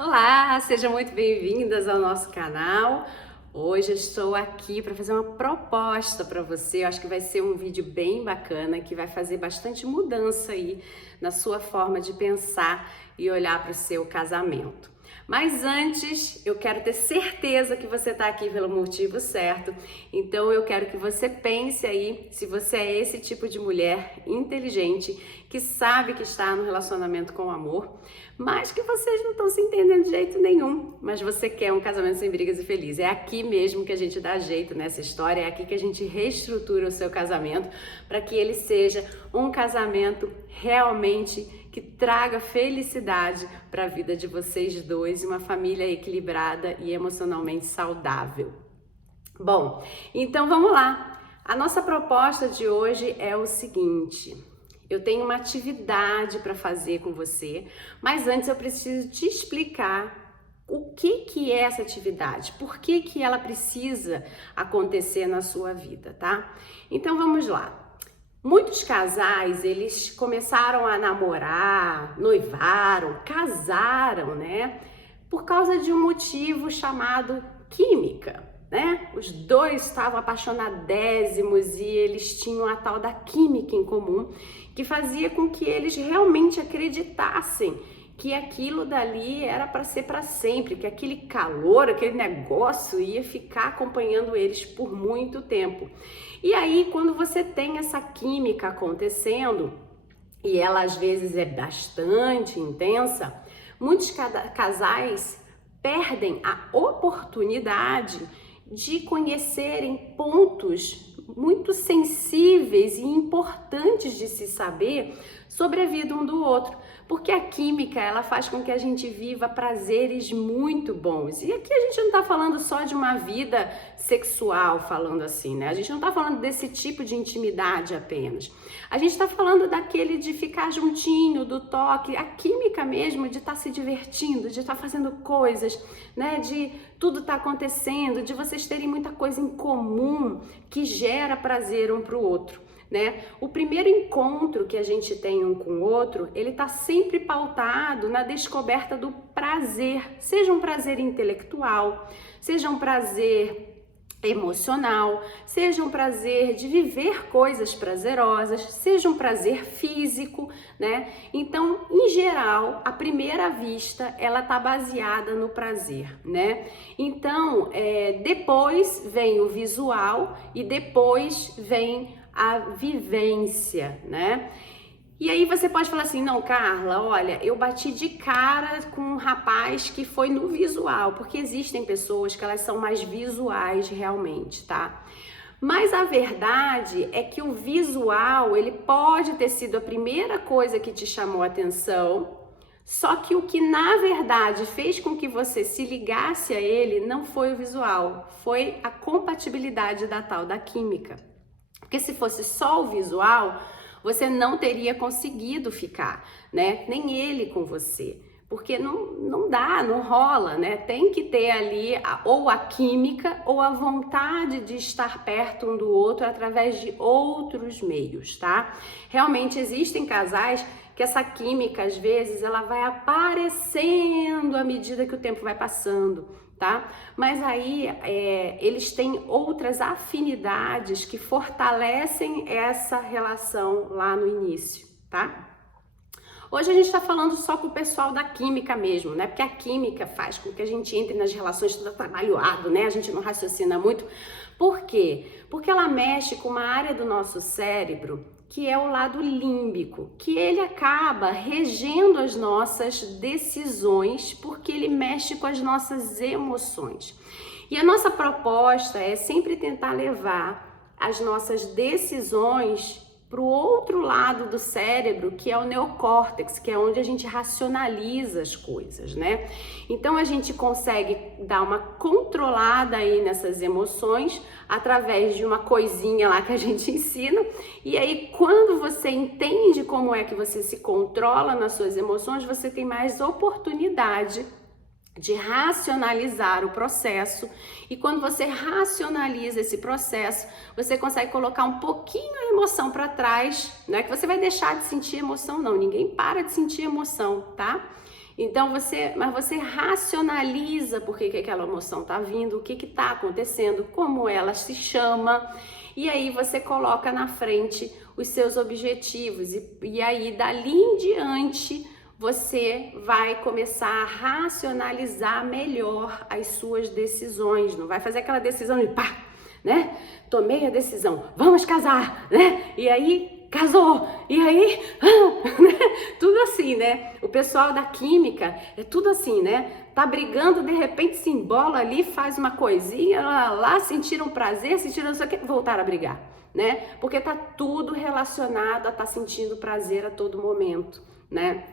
Olá, sejam muito bem-vindas ao nosso canal. Hoje eu estou aqui para fazer uma proposta para você. Eu acho que vai ser um vídeo bem bacana, que vai fazer bastante mudança aí na sua forma de pensar e olhar para o seu casamento. Mas antes, eu quero ter certeza que você está aqui pelo motivo certo. Então eu quero que você pense aí se você é esse tipo de mulher inteligente que sabe que está no relacionamento com amor, mas que vocês não estão se entendendo de jeito nenhum. Mas você quer um casamento sem brigas e feliz. É aqui mesmo que a gente dá jeito nessa história, é aqui que a gente reestrutura o seu casamento para que ele seja um casamento realmente que traga felicidade para a vida de vocês dois e uma família equilibrada e emocionalmente saudável. Bom, então vamos lá. A nossa proposta de hoje é o seguinte: eu tenho uma atividade para fazer com você, mas antes eu preciso te explicar o que é essa atividade, por que ela precisa acontecer na sua vida, tá? Então vamos lá. Muitos casais, eles começaram a namorar, noivaram, casaram, né? Por causa de um motivo chamado química, né? Os dois estavam apaixonadésimos e eles tinham a tal da química em comum, que fazia com que eles realmente acreditassem que aquilo dali era para ser para sempre, que aquele calor, aquele negócio ia ficar acompanhando eles por muito tempo. E aí, quando você tem essa química acontecendo, e ela às vezes é bastante intensa, muitos casais perdem a oportunidade de conhecerem pontos muito sensíveis e importantes de se saber sobre a vida um do outro, porque a química, ela faz com que a gente viva prazeres muito bons. E aqui a gente não tá falando só de uma vida sexual, falando assim, né? A gente não tá falando desse tipo de intimidade apenas. A gente tá falando daquele de ficar juntinho, do toque, a química mesmo, de estar se divertindo, de estar fazendo coisas, né? De tudo tá acontecendo, de vocês terem muita coisa em comum que gera prazer um pro outro, né? O primeiro encontro que a gente tem um com o outro, ele tá sempre pautado na descoberta do prazer, seja um prazer intelectual, seja um prazer emocional, seja um prazer de viver coisas prazerosas, seja um prazer físico, né? Então, em geral, a primeira vista, ela tá baseada no prazer, né? Então, depois vem o visual e depois vem a vivência, né? E aí você pode falar assim, não, Carla, olha, eu bati de cara com um rapaz que foi no visual, porque existem pessoas que elas são mais visuais realmente, tá? Mas a verdade é que o visual, ele pode ter sido a primeira coisa que te chamou a atenção, só que o que na verdade fez com que você se ligasse a ele não foi o visual, foi a compatibilidade da tal da química. Porque se fosse só o visual, você não teria conseguido ficar, né? Nem ele com você. Porque não dá, não rola, né? Tem que ter ali ou a química ou a vontade de estar perto um do outro através de outros meios, tá? Realmente existem casais que essa química, às vezes, ela vai aparecendo à medida que o tempo vai passando, tá? Mas aí eles têm outras afinidades que fortalecem essa relação lá no início, tá? Hoje a gente está falando só com o pessoal da química mesmo, né? Porque a química faz com que a gente entre nas relações tudo trabalhado, né? A gente não raciocina muito. Por quê? Porque ela mexe com uma área do nosso cérebro que é o lado límbico, que ele acaba regendo as nossas decisões, porque ele mexe com as nossas emoções. E a nossa proposta é sempre tentar levar as nossas decisões para o outro lado do cérebro, que é o neocórtex, que é onde a gente racionaliza as coisas, né? Então a gente consegue dar uma controlada aí nessas emoções através de uma coisinha lá que a gente ensina. E aí quando você entende como é que você se controla nas suas emoções, você tem mais oportunidade de racionalizar o processo, e quando você racionaliza esse processo, você consegue colocar um pouquinho a emoção para trás, não é que você vai deixar de sentir emoção, não, ninguém para de sentir emoção, tá? Então mas você racionaliza por que aquela emoção está vindo, o que está acontecendo, como ela se chama, e aí você coloca na frente os seus objetivos, e aí dali em diante você vai começar a racionalizar melhor as suas decisões, não vai fazer aquela decisão de pá, né? Tomei a decisão, vamos casar, né? E aí casou, e aí, tudo assim, né? O pessoal da química é tudo assim, né? Tá brigando, de repente se embola ali, faz uma coisinha, lá sentiram prazer, sentiram não sei o que, voltaram a brigar, né? Porque tá tudo relacionado a tá sentindo prazer a todo momento, né?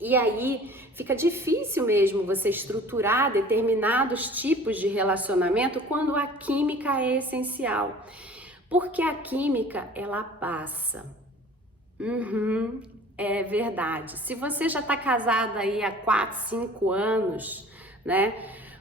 E aí fica difícil mesmo você estruturar determinados tipos de relacionamento quando a química é essencial. Porque a química, ela passa. É verdade. Se você já está casada aí há 4, 5 anos, né?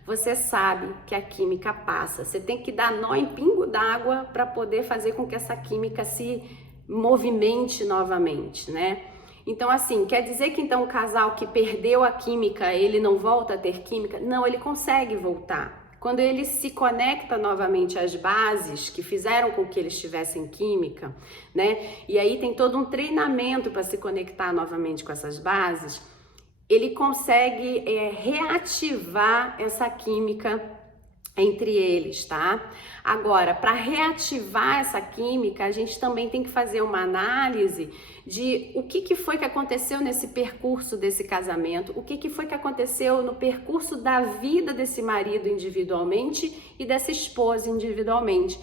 Você sabe que a química passa. Você tem que dar nó em pingo d'água para poder fazer com que essa química se movimente novamente, né? Então, assim, quer dizer que então o casal que perdeu a química, ele não volta a ter química? Não, ele consegue voltar. Quando ele se conecta novamente às bases que fizeram com que eles tivessem química, né? E aí tem todo um treinamento para se conectar novamente com essas bases, ele consegue reativar essa química entre eles, tá? Agora, para reativar essa química, a gente também tem que fazer uma análise de o que foi que aconteceu nesse percurso desse casamento, o que foi que aconteceu no percurso da vida desse marido individualmente e dessa esposa individualmente.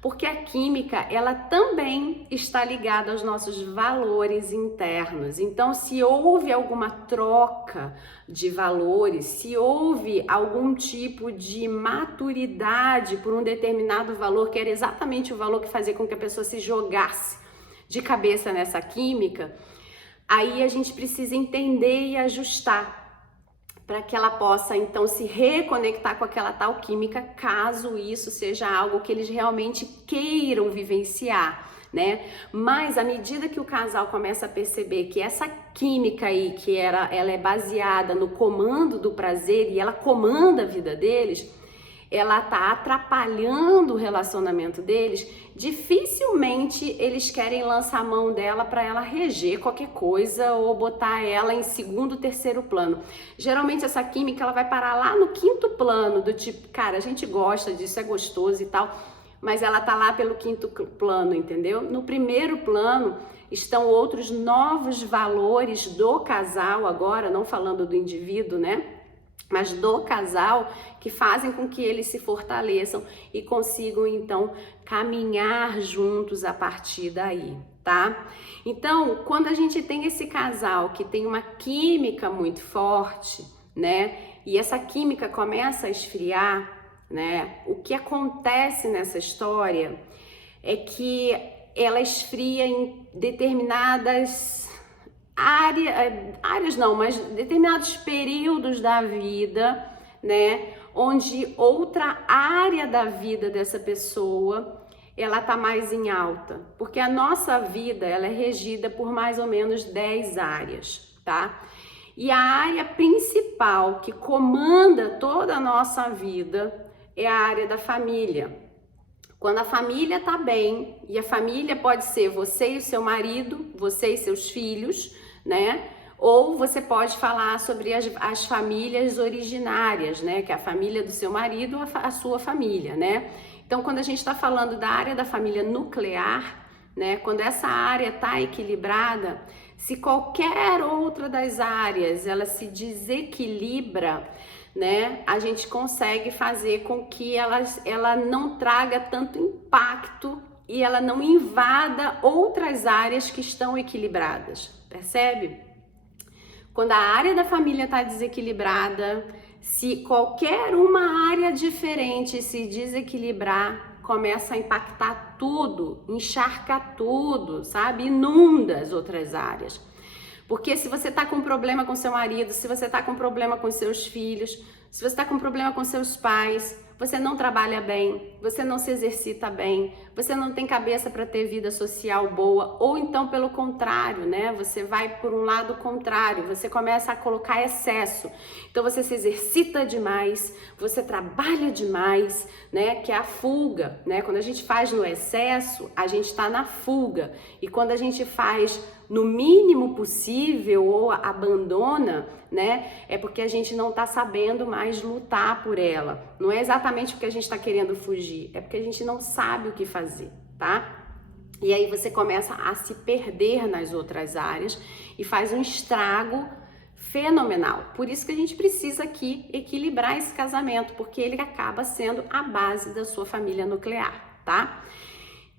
Porque a química, ela também está ligada aos nossos valores internos. Então, se houve alguma troca de valores, se houve algum tipo de maturidade por um determinado valor, que era exatamente o valor que fazia com que a pessoa se jogasse de cabeça nessa química, aí a gente precisa entender e ajustar para que ela possa então se reconectar com aquela tal química, caso isso seja algo que eles realmente queiram vivenciar, né? Mas à medida que o casal começa a perceber que essa química aí, ela é baseada no comando do prazer e ela comanda a vida deles, ela tá atrapalhando o relacionamento deles, dificilmente eles querem lançar a mão dela para ela reger qualquer coisa ou botar ela em segundo, terceiro plano. Geralmente essa química ela vai parar lá no quinto plano, do tipo, cara, a gente gosta disso, é gostoso e tal, mas ela tá lá pelo quinto plano, entendeu? No primeiro plano estão outros novos valores do casal agora, não falando do indivíduo, né? Mas do casal, que fazem com que eles se fortaleçam e consigam então caminhar juntos a partir daí, tá? Então, quando a gente tem esse casal que tem uma química muito forte, né? E essa química começa a esfriar, né? O que acontece nessa história é que ela esfria em determinadas áreas não, mas determinados períodos da vida, né, onde outra área da vida dessa pessoa, ela tá mais em alta, porque a nossa vida, ela é regida por mais ou menos 10 áreas, tá? E a área principal que comanda toda a nossa vida é a área da família. Quando a família tá bem, e a família pode ser você e o seu marido, você e seus filhos, né? Ou você pode falar sobre as famílias originárias, né? Que é a família do seu marido, a sua família, né? Então, quando a gente está falando da área da família nuclear, né? Quando essa área está equilibrada, se qualquer outra das áreas ela se desequilibra, né? A gente consegue fazer com que ela não traga tanto impacto e ela não invada outras áreas que estão equilibradas, percebe? Quando a área da família está desequilibrada, se qualquer uma área diferente se desequilibrar, começa a impactar tudo, encharca tudo, sabe? Inunda as outras áreas. Porque se você está com problema com seu marido, se você está com problema com seus filhos, se você está com problema com seus pais, você não trabalha bem, você não se exercita bem, você não tem cabeça para ter vida social boa, ou então pelo contrário, né? Você vai por um lado contrário, você começa a colocar excesso. Então você se exercita demais, você trabalha demais, né? Que é a fuga, né? Quando a gente faz no excesso, a gente está na fuga. E quando a gente faz no mínimo possível ou abandona, né? É porque a gente não está sabendo mais lutar por ela. Não é exatamente porque a gente está querendo fugir, é porque a gente não sabe o que fazer, tá? E aí você começa a se perder nas outras áreas e faz um estrago fenomenal. Por isso que a gente precisa aqui equilibrar esse casamento, porque ele acaba sendo a base da sua família nuclear, tá?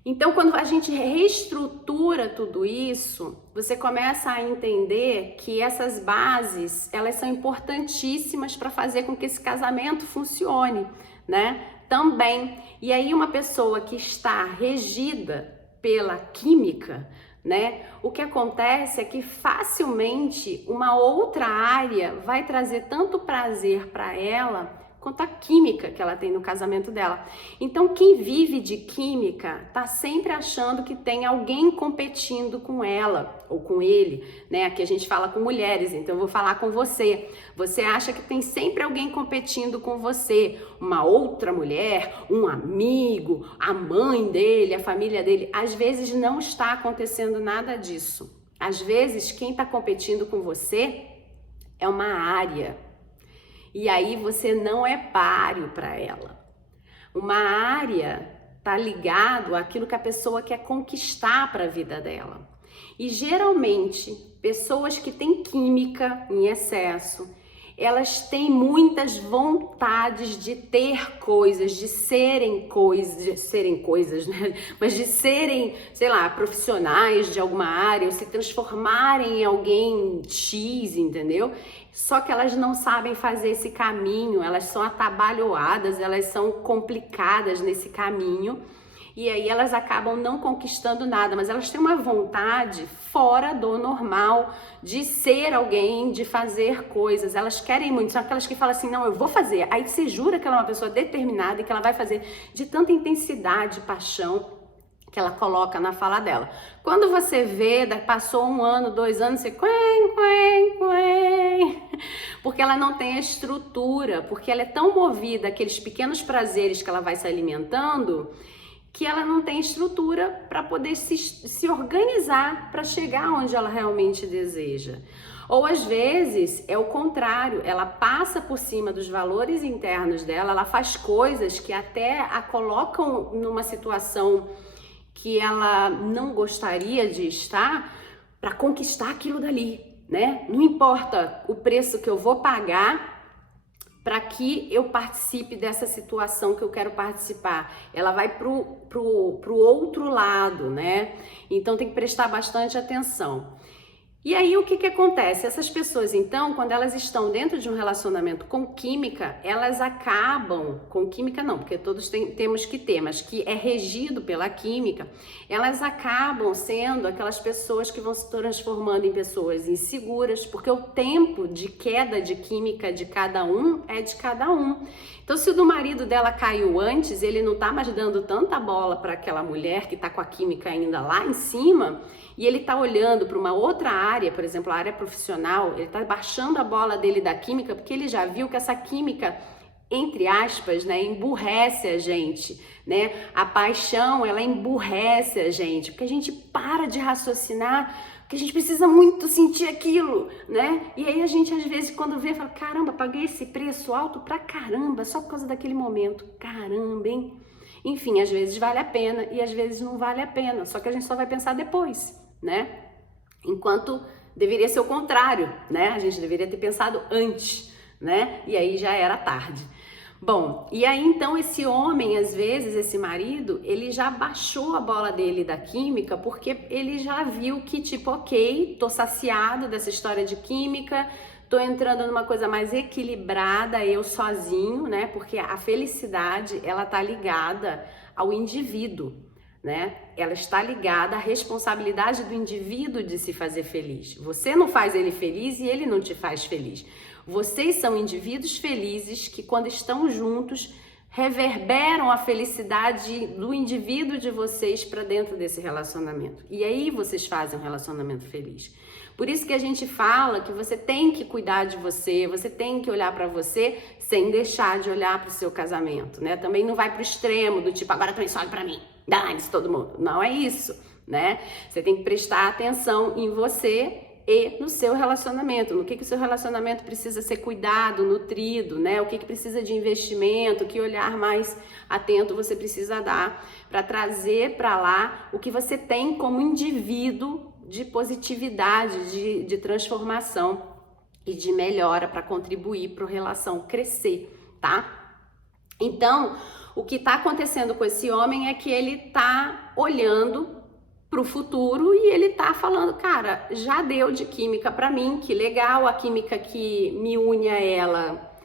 Então, quando a gente reestrutura tudo isso, você começa a entender que essas bases, elas são importantíssimas para fazer com que esse casamento funcione, né? Também. E aí uma pessoa que está regida pela química, né? O que acontece é que facilmente uma outra área vai trazer tanto prazer para ela quanto a química que ela tem no casamento dela. Então, quem vive de química tá sempre achando que tem alguém competindo com ela ou com ele, né? Aqui a gente fala com mulheres, então eu vou falar com você. Você acha que tem sempre alguém competindo com você, uma outra mulher, um amigo, a mãe dele, a família dele. Às vezes não está acontecendo nada disso. Às vezes quem está competindo com você é uma área. E aí você não é páreo para ela. Uma área tá ligado àquilo que a pessoa quer conquistar para a vida dela. E geralmente, pessoas que têm química em excesso, elas têm muitas vontades de ter coisas, de serem coisas, né? Mas de serem, sei lá, profissionais de alguma área, ou se transformarem em alguém X, entendeu? Só que elas não sabem fazer esse caminho, elas são atabalhoadas, elas são complicadas nesse caminho. E aí elas acabam não conquistando nada, mas elas têm uma vontade fora do normal de ser alguém, de fazer coisas. Elas querem muito, são aquelas que falam assim, não, eu vou fazer. Aí você jura que ela é uma pessoa determinada e que ela vai fazer de tanta intensidade, paixão que ela coloca na fala dela. Quando você vê, passou 1 ano, 2 anos, você porque ela não tem a estrutura, porque ela é tão movida àqueles pequenos prazeres que ela vai se alimentando, que ela não tem estrutura para poder se organizar para chegar onde ela realmente deseja. Ou às vezes é o contrário, ela passa por cima dos valores internos dela, ela faz coisas que até a colocam numa situação que ela não gostaria de estar para conquistar aquilo dali, né? Não importa o preço que eu vou pagar para que eu participe dessa situação que eu quero participar. Ela vai pro outro lado, né? Então tem que prestar bastante atenção. E aí o que acontece? Essas pessoas então, quando elas estão dentro de um relacionamento com química, elas acabam, com química não, porque todos temos que ter, mas que é regido pela química, elas acabam sendo aquelas pessoas que vão se transformando em pessoas inseguras, porque o tempo de queda de química de cada um é de cada um. Então se o do marido dela caiu antes, ele não tá mais dando tanta bola para aquela mulher que tá com a química ainda lá em cima, e ele tá olhando para uma outra área, por exemplo, a área profissional, ele tá baixando a bola dele da química, porque ele já viu que essa química, entre aspas, né, emburrece a gente, né? A paixão, ela emburrece a gente, porque a gente para de raciocinar, porque a gente precisa muito sentir aquilo, né? E aí a gente, às vezes, quando vê, fala, caramba, paguei esse preço alto pra caramba, só por causa daquele momento. Caramba, hein? Enfim, às vezes vale a pena e às vezes não vale a pena, só que a gente só vai pensar depois, né? Enquanto deveria ser o contrário, né? A gente deveria ter pensado antes, né? E aí já era tarde. Bom, e aí então esse homem, às vezes, esse marido, ele já baixou a bola dele da química porque ele já viu que tipo, ok, tô saciado dessa história de química, tô entrando numa coisa mais equilibrada, eu sozinho, né? Porque a felicidade, ela tá ligada ao indivíduo, né? Ela está ligada à responsabilidade do indivíduo de se fazer feliz. Você não faz ele feliz e ele não te faz feliz. Vocês são indivíduos felizes que, quando estão juntos, reverberam a felicidade do indivíduo de vocês para dentro desse relacionamento. E aí vocês fazem um relacionamento feliz. Por isso que a gente fala que você tem que cuidar de você, você tem que olhar para você sem deixar de olhar para o seu casamento, né? Também não vai para o extremo do tipo, agora também só olha para mim, dane-se todo mundo. Não é isso, né? Você tem que prestar atenção em você e no seu relacionamento, no que o seu relacionamento precisa ser cuidado, nutrido, né? O que precisa de investimento, que olhar mais atento você precisa dar para trazer para lá o que você tem como indivíduo de positividade, de transformação e de melhora para contribuir para a relação crescer, tá? Então, o que está acontecendo com esse homem é que ele está olhando pro futuro e ele tá falando, cara, já deu de química pra mim, que legal, a química que me une a ela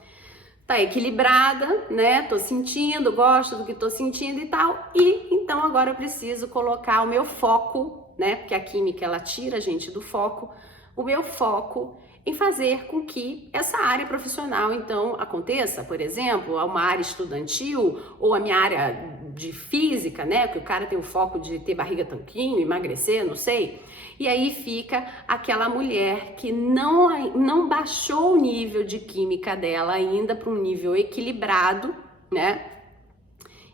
tá equilibrada, né? Tô sentindo, gosto do que tô sentindo e tal. E então agora eu preciso colocar o meu foco, né? Porque a química ela tira a gente do foco, o meu foco em fazer com que essa área profissional então aconteça, por exemplo, uma área estudantil ou a minha área de física, né, que o cara tem o foco de ter barriga tanquinho, emagrecer, não sei, e aí fica aquela mulher que não baixou o nível de química dela ainda para um nível equilibrado, né,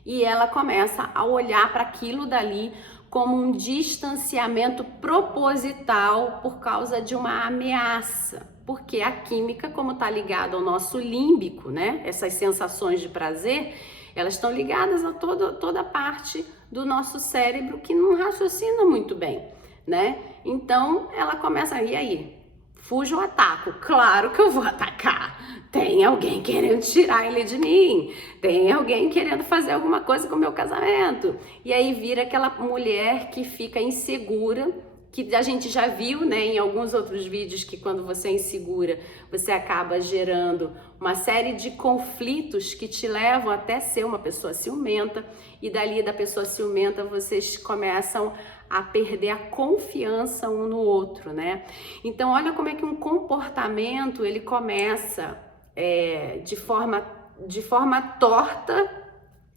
e ela começa a olhar para aquilo dali como um distanciamento proposital por causa de uma ameaça, porque a química, como está ligada ao nosso límbico, né? Essas sensações de prazer, elas estão ligadas a toda parte do nosso cérebro que não raciocina muito bem, né? Então, ela começa, e aí? Fujo ou ataco? Claro que eu vou atacar. Tem alguém querendo tirar ele de mim. Tem alguém querendo fazer alguma coisa com o meu casamento. E aí vira aquela mulher que fica insegura, que a gente já viu, né, em alguns outros vídeos, que quando você é insegura, você acaba gerando uma série de conflitos que te levam até ser uma pessoa ciumenta, e dali da pessoa ciumenta vocês começam a perder a confiança um no outro, né? Então olha como é que um comportamento ele começa de forma torta,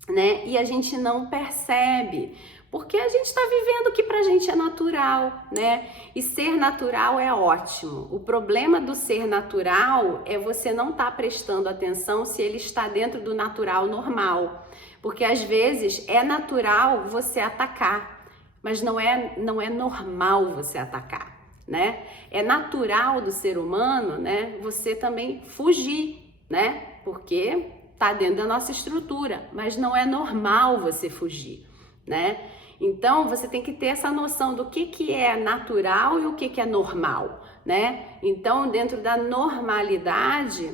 né? E a gente não percebe, porque a gente está vivendo o que pra gente é natural, né? E ser natural é ótimo. O problema do ser natural é você não estar prestando atenção se ele está dentro do natural normal. Porque às vezes é natural você atacar, mas não é normal você atacar, né? É natural do ser humano, né? Você também fugir, né? Porque tá dentro da nossa estrutura, mas não é normal você fugir, né? Então, você tem que ter essa noção do que é natural e o que é normal, né? Então, dentro da normalidade,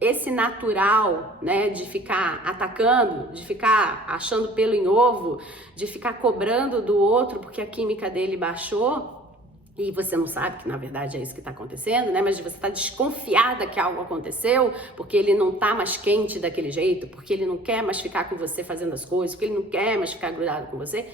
esse natural, né, de ficar atacando, de ficar achando pelo em ovo, de ficar cobrando do outro porque a química dele baixou, e você não sabe que na verdade é isso que está acontecendo, né? Mas você está desconfiada que algo aconteceu, porque ele não está mais quente daquele jeito, porque ele não quer mais ficar com você fazendo as coisas, porque ele não quer mais ficar grudado com você.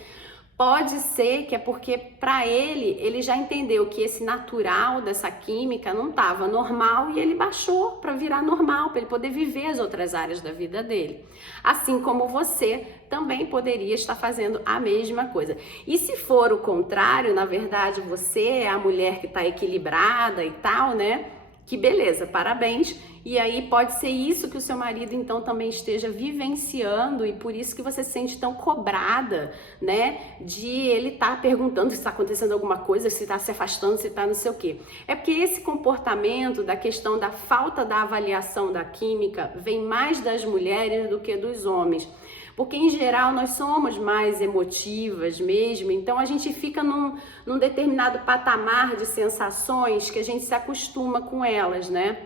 Pode ser que é porque para ele já entendeu que esse natural dessa química não estava normal e ele baixou para virar normal, para ele poder viver as outras áreas da vida dele. Assim como você também poderia estar fazendo a mesma coisa. E se for o contrário, na verdade você é a mulher que está equilibrada e tal, né? Que beleza, parabéns. E aí pode ser isso que o seu marido então também esteja vivenciando, e por isso que você se sente tão cobrada, né? De ele estar perguntando se está acontecendo alguma coisa, se está se afastando, se está não sei o quê. É porque esse comportamento da questão da falta da avaliação da química vem mais das mulheres do que dos homens. Porque em geral nós somos mais emotivas mesmo, então a gente fica num determinado patamar de sensações que a gente se acostuma com elas, né?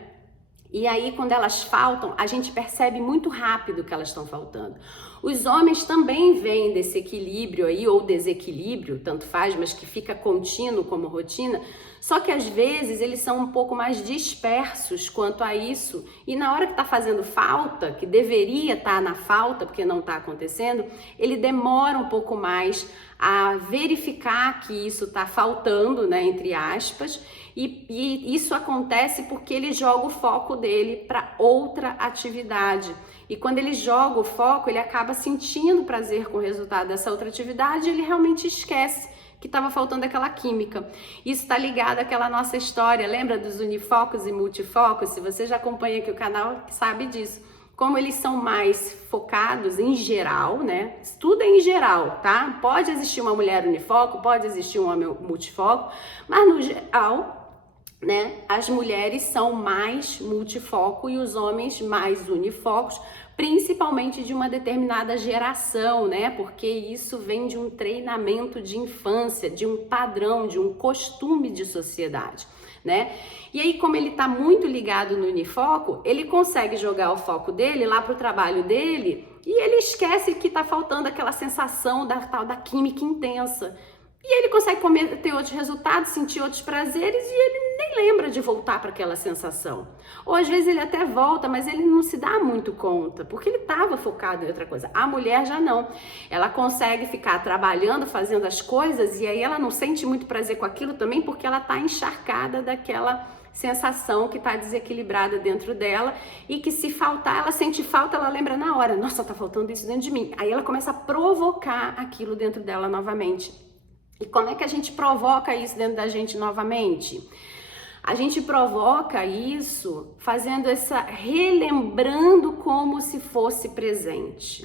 E aí quando elas faltam, a gente percebe muito rápido que elas estão faltando. Os homens também vêm desse equilíbrio aí, ou desequilíbrio, tanto faz, mas que fica contínuo como rotina, só que às vezes eles são um pouco mais dispersos quanto a isso, e na hora que está fazendo falta, que deveria estar na falta, porque não está acontecendo, ele demora um pouco mais a verificar que isso está faltando, né, entre aspas, e isso acontece porque ele joga o foco dele para outra atividade. E quando ele joga o foco, ele acaba sentindo prazer com o resultado dessa outra atividade e ele realmente esquece que estava faltando aquela química. Isso está ligado àquela nossa história, lembra dos unifocos e multifocos? Se você já acompanha aqui o canal, sabe disso. Como eles são mais focados em geral, né? Tudo é em geral, tá? Pode existir uma mulher unifoco, pode existir um homem multifoco, mas no geral, né, as mulheres são mais multifoco e os homens mais unifocos, principalmente de uma determinada geração, né? Porque isso vem de um treinamento de infância, de um padrão, de um costume de sociedade, né? E aí, como ele tá muito ligado no unifoco, ele consegue jogar o foco dele lá pro trabalho dele e ele esquece que tá faltando aquela sensação da tal da química intensa. E ele consegue ter outros resultados, sentir outros prazeres e ele nem lembra de voltar para aquela sensação. Ou às vezes ele até volta, mas ele não se dá muito conta, porque ele estava focado em outra coisa. A mulher já não. Ela consegue ficar trabalhando, fazendo as coisas e aí ela não sente muito prazer com aquilo também, porque ela está encharcada daquela sensação que está desequilibrada dentro dela e que se faltar, ela sente falta, ela lembra na hora, nossa, tá faltando isso dentro de mim. Aí ela começa a provocar aquilo dentro dela novamente. E como é que a gente provoca isso dentro da gente novamente? A gente provoca isso relembrando como se fosse presente.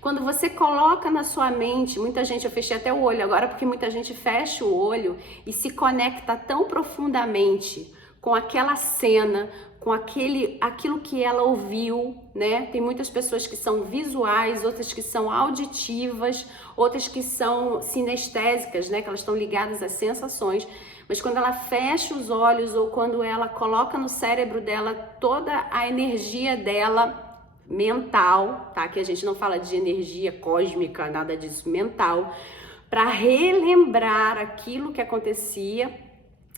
Quando você coloca na sua mente, muita gente, eu fechei até o olho agora porque muita gente fecha o olho e se conecta tão profundamente com aquela cena, com aquilo que ela ouviu, né? Tem muitas pessoas que são visuais, outras que são auditivas, outras que são sinestésicas, né? Que elas estão ligadas às sensações. Mas quando ela fecha os olhos ou quando ela coloca no cérebro dela toda a energia dela mental, tá? Que a gente não fala de energia cósmica, nada disso, mental, para relembrar aquilo que acontecia,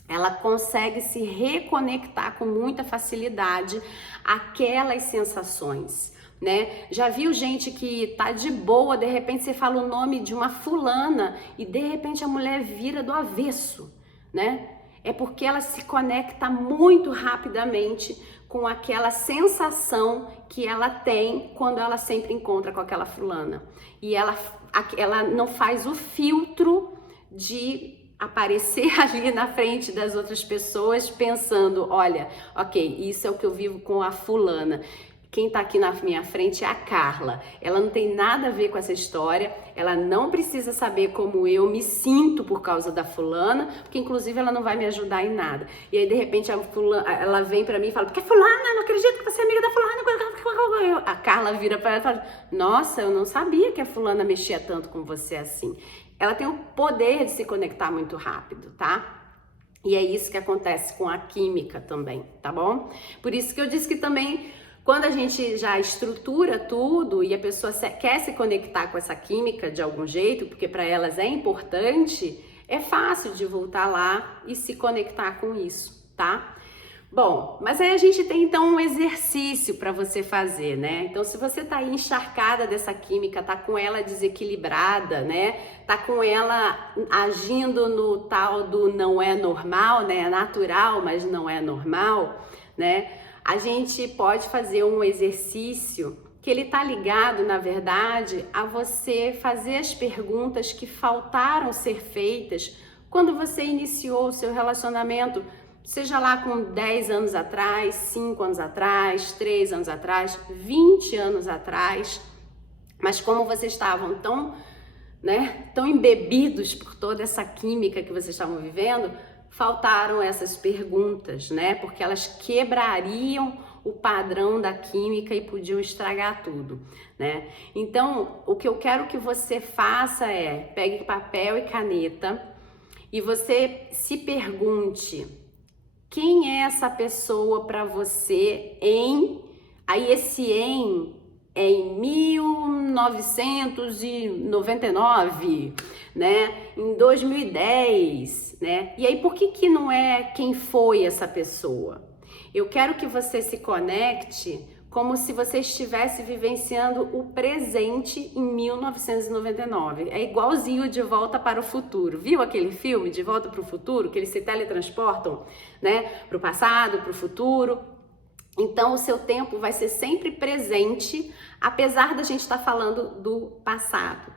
ela consegue se reconectar com muita facilidade àquelas sensações, né? Já viu gente que tá de boa, de repente você fala o nome de uma fulana e de repente a mulher vira do avesso, né? É porque ela se conecta muito rapidamente com aquela sensação que ela tem quando ela sempre encontra com aquela fulana. E ela não faz o filtro de aparecer ali na frente das outras pessoas pensando, olha, ok, isso é o que eu vivo com a fulana. Quem tá aqui na minha frente é a Carla. Ela não tem nada a ver com essa história, ela não precisa saber como eu me sinto por causa da fulana, porque inclusive ela não vai me ajudar em nada. E aí de repente ela vem pra mim e fala, porque fulana, não acredito que você é amiga da fulana. A Carla vira pra ela e fala, nossa, eu não sabia que a fulana mexia tanto com você assim. Ela tem o poder de se conectar muito rápido, tá? E é isso que acontece com a química também, tá bom? Por isso que eu disse que também, quando a gente já estrutura tudo e a pessoa quer se conectar com essa química de algum jeito, porque para elas é importante, é fácil de voltar lá e se conectar com isso, tá? Bom, mas aí a gente tem então um exercício para você fazer, né? Então, se você tá aí encharcada dessa química, tá com ela desequilibrada, né? Tá com ela agindo no tal do não é normal, né? É natural, mas não é normal, né? A gente pode fazer um exercício que ele tá ligado, na verdade, a você fazer as perguntas que faltaram ser feitas quando você iniciou o seu relacionamento, seja lá com 10 anos atrás, 5 anos atrás, 3 anos atrás, 20 anos atrás, mas como vocês estavam tão embebidos por toda essa química que vocês estavam vivendo, faltaram essas perguntas, né? Porque elas quebrariam o padrão da química e podiam estragar tudo, né? Então, o que eu quero que você faça é, pegue papel e caneta e você se pergunte, quem é essa pessoa para você aí esse é em 1999, né? Em 2010, né? E aí, por que não é quem foi essa pessoa? Eu quero que você se conecte como se você estivesse vivenciando o presente em 1999. É igualzinho De Volta para o Futuro. Viu aquele filme De Volta para o Futuro? Que eles se teletransportam, né? Para o passado, para o futuro. Então, o seu tempo vai ser sempre presente, apesar da gente estar falando do passado.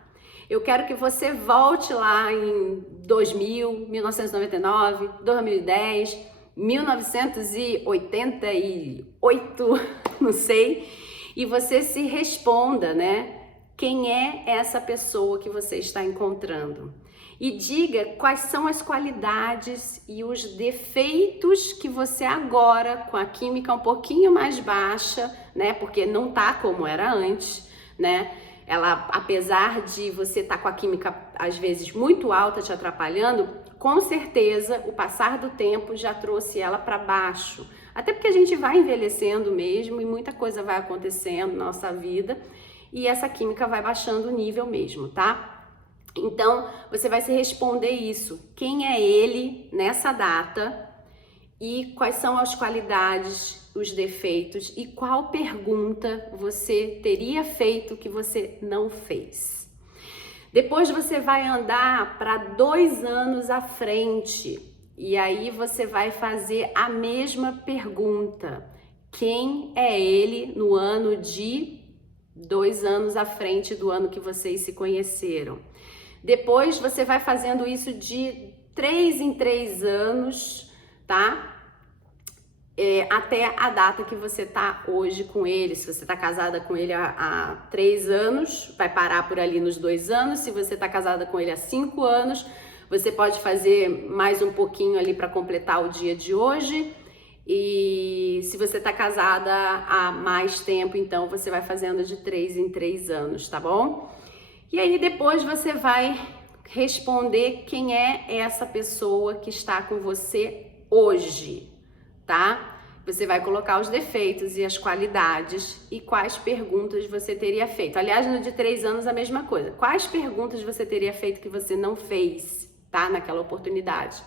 Eu quero que você volte lá em 2000, 1999, 2010, 1988, não sei, e você se responda, né? Quem é essa pessoa que você está encontrando? E diga quais são as qualidades e os defeitos que você agora, com a química um pouquinho mais baixa, né? Porque não tá como era antes, né? Ela, apesar de você estar com a química às vezes muito alta te atrapalhando, com certeza o passar do tempo já trouxe ela para baixo. Até porque a gente vai envelhecendo mesmo e muita coisa vai acontecendo na nossa vida e essa química vai baixando o nível mesmo, tá? Então, você vai se responder isso. Quem é ele nessa data e quais são as qualidades, os defeitos e qual pergunta você teria feito que você não fez. Depois você vai andar para 2 anos à frente e aí você vai fazer a mesma pergunta. Quem é ele no ano de 2 anos à frente do ano que vocês se conheceram? Depois você vai fazendo isso de 3 em 3 anos, tá? Até a data que você tá hoje com ele. Se você tá casada com ele há 3 anos, vai parar por ali nos 2 anos. Se você tá casada com ele há 5 anos, você pode fazer mais um pouquinho ali para completar o dia de hoje. E se você tá casada há mais tempo, então você vai fazendo de 3 em 3 anos, tá bom? E aí depois você vai responder quem é essa pessoa que está com você hoje, tá? Você vai colocar os defeitos e as qualidades e quais perguntas você teria feito. Aliás, no de 3 anos a mesma coisa. Quais perguntas você teria feito que você não fez, tá? Naquela oportunidade.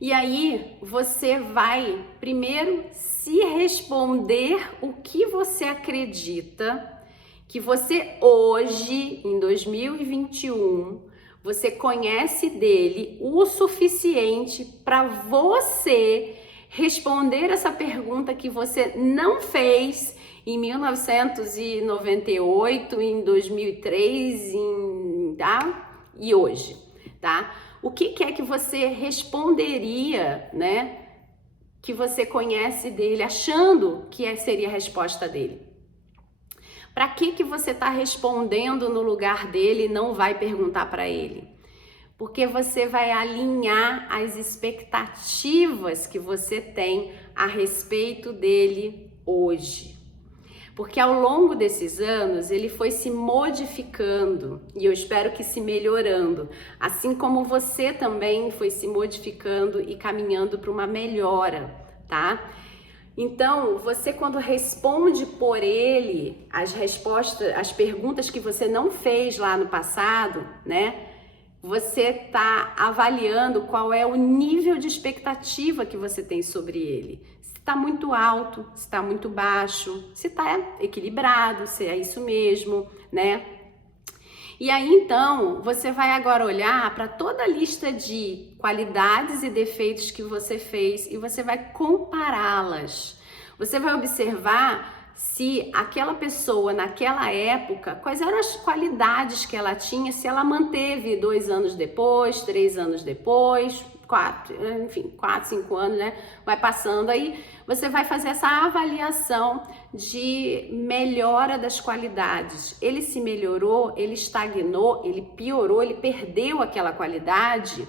E aí você vai primeiro se responder o que você acredita que você hoje, em 2021, você conhece dele o suficiente para você responder essa pergunta que você não fez em 1998, em 2003, tá? E hoje, tá? O que é que você responderia, né? Que você conhece dele, achando que seria a resposta dele? Para que você está respondendo no lugar dele e não vai perguntar para ele? Porque você vai alinhar as expectativas que você tem a respeito dele hoje. Porque ao longo desses anos ele foi se modificando e eu espero que se melhorando, assim como você também foi se modificando e caminhando para uma melhora, tá? Então, você quando responde por ele as respostas, as perguntas que você não fez lá no passado, né? Você está avaliando qual é o nível de expectativa que você tem sobre ele. Se está muito alto, se está muito baixo, se está equilibrado, se é isso mesmo, né? E aí, então, você vai agora olhar para toda a lista de qualidades e defeitos que você fez e você vai compará-las. Você vai observar se aquela pessoa, naquela época, quais eram as qualidades que ela tinha, se ela manteve 2 anos depois, 3 anos depois, 4, enfim, 4, 5 anos, né? Vai passando aí, você vai fazer essa avaliação de melhora das qualidades. Ele se melhorou, ele estagnou, ele piorou, ele perdeu aquela qualidade?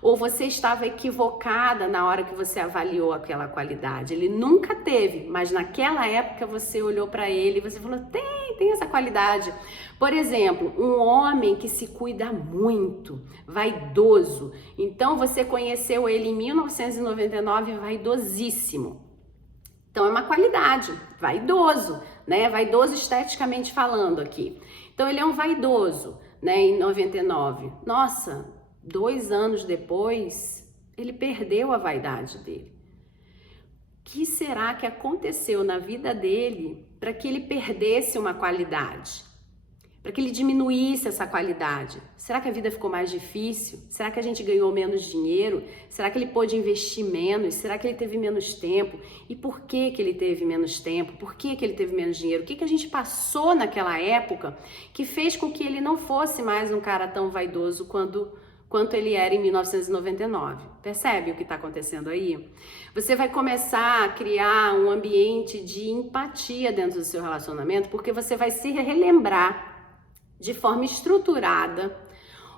Ou você estava equivocada na hora que você avaliou aquela qualidade? Ele nunca teve, mas naquela época você olhou para ele e você falou, tem essa qualidade. Por exemplo, um homem que se cuida muito, vaidoso. Então você conheceu ele em 1999, vaidosíssimo. Então é uma qualidade, vaidoso, né? Vaidoso esteticamente falando aqui. Então ele é um vaidoso, né? Em 99. Nossa, 2 anos depois, ele perdeu a vaidade dele. O que será que aconteceu na vida dele para que ele perdesse uma qualidade? Para que ele diminuísse essa qualidade? Será que a vida ficou mais difícil? Será que a gente ganhou menos dinheiro? Será que ele pôde investir menos? Será que ele teve menos tempo? E por que que ele teve menos tempo? Por que que ele teve menos dinheiro? O que que a gente passou naquela época que fez com que ele não fosse mais um cara tão vaidoso quanto ele era em 1999. Percebe o que está acontecendo aí? Você vai começar a criar um ambiente de empatia dentro do seu relacionamento, porque você vai se relembrar de forma estruturada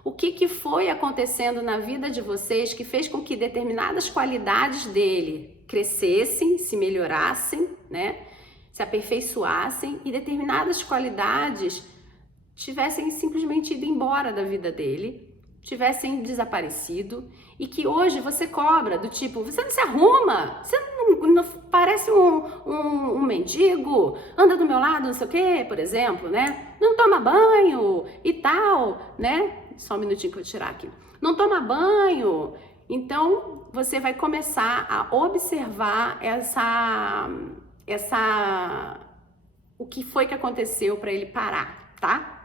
o que foi acontecendo na vida de vocês que fez com que determinadas qualidades dele crescessem, se melhorassem, né? Se aperfeiçoassem, e determinadas qualidades tivessem simplesmente ido embora da vida dele, tivessem desaparecido, e que hoje você cobra, do tipo, você não se arruma, você não parece um mendigo, anda do meu lado, não sei o quê, por exemplo, né? Não toma banho e tal, né? Só um minutinho que eu vou tirar aqui. Não toma banho. Então, você vai começar a observar o que foi que aconteceu para ele parar, tá?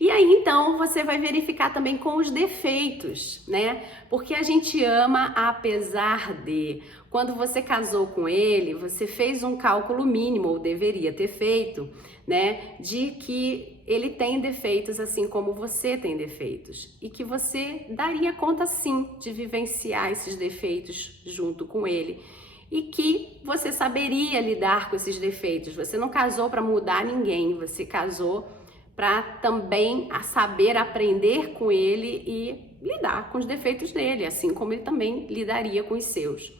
E aí, então, você vai verificar também com os defeitos, né? Porque a gente ama apesar de. Quando você casou com ele, você fez um cálculo mínimo, ou deveria ter feito, né? De que ele tem defeitos assim como você tem defeitos. E que você daria conta, sim, de vivenciar esses defeitos junto com ele. E que você saberia lidar com esses defeitos. Você não casou para mudar ninguém, você casou para também saber aprender com ele e lidar com os defeitos dele, assim como ele também lidaria com os seus.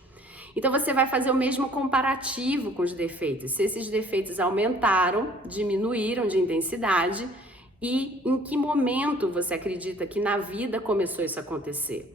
Então você vai fazer o mesmo comparativo com os defeitos, se esses defeitos aumentaram, diminuíram de intensidade e em que momento você acredita que na vida começou isso a acontecer.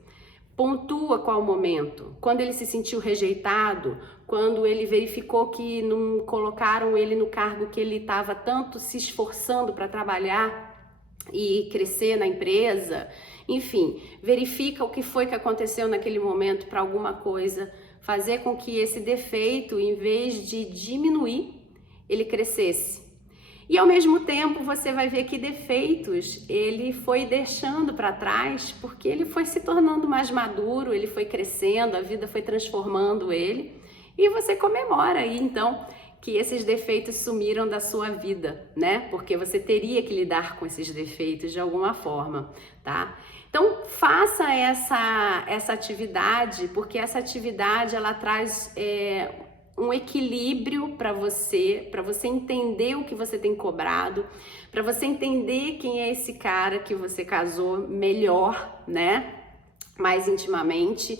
Pontua qual momento, quando ele se sentiu rejeitado, quando ele verificou que não colocaram ele no cargo que ele estava tanto se esforçando para trabalhar e crescer na empresa. Enfim, verifica o que foi que aconteceu naquele momento para alguma coisa fazer com que esse defeito, em vez de diminuir, ele crescesse. E ao mesmo tempo você vai ver que defeitos ele foi deixando para trás porque ele foi se tornando mais maduro, ele foi crescendo, a vida foi transformando ele e você comemora aí então que esses defeitos sumiram da sua vida, né? Porque você teria que lidar com esses defeitos de alguma forma, tá? Então faça essa atividade, porque essa atividade ela traz um equilíbrio para você entender o que você tem cobrado, para você entender quem é esse cara que você casou melhor, né? Mais intimamente,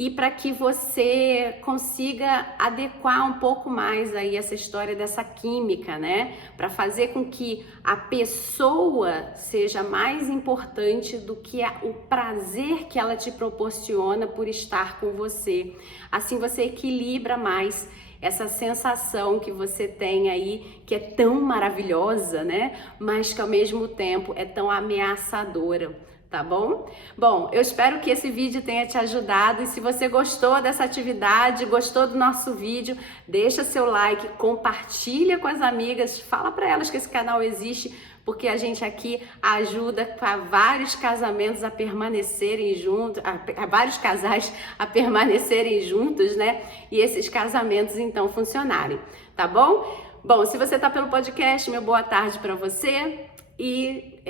e para que você consiga adequar um pouco mais aí essa história dessa química, né? Para fazer com que a pessoa seja mais importante do que o prazer que ela te proporciona por estar com você. Assim você equilibra mais essa sensação que você tem aí, que é tão maravilhosa, né? Mas que ao mesmo tempo é tão ameaçadora. Tá bom? Bom, eu espero que esse vídeo tenha te ajudado e se você gostou dessa atividade, gostou do nosso vídeo, deixa seu like, compartilha com as amigas, fala para elas que esse canal existe, porque a gente aqui ajuda para vários casamentos a permanecerem juntos, a vários casais a permanecerem juntos, né? E esses casamentos então funcionarem, tá bom? Bom, se você tá pelo podcast, meu boa tarde para você. E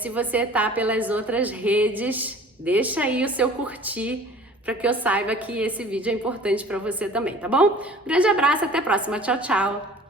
se você tá pelas outras redes, deixa aí o seu curtir para que eu saiba que esse vídeo é importante para você também, tá bom? Um grande abraço, até a próxima. Tchau, tchau!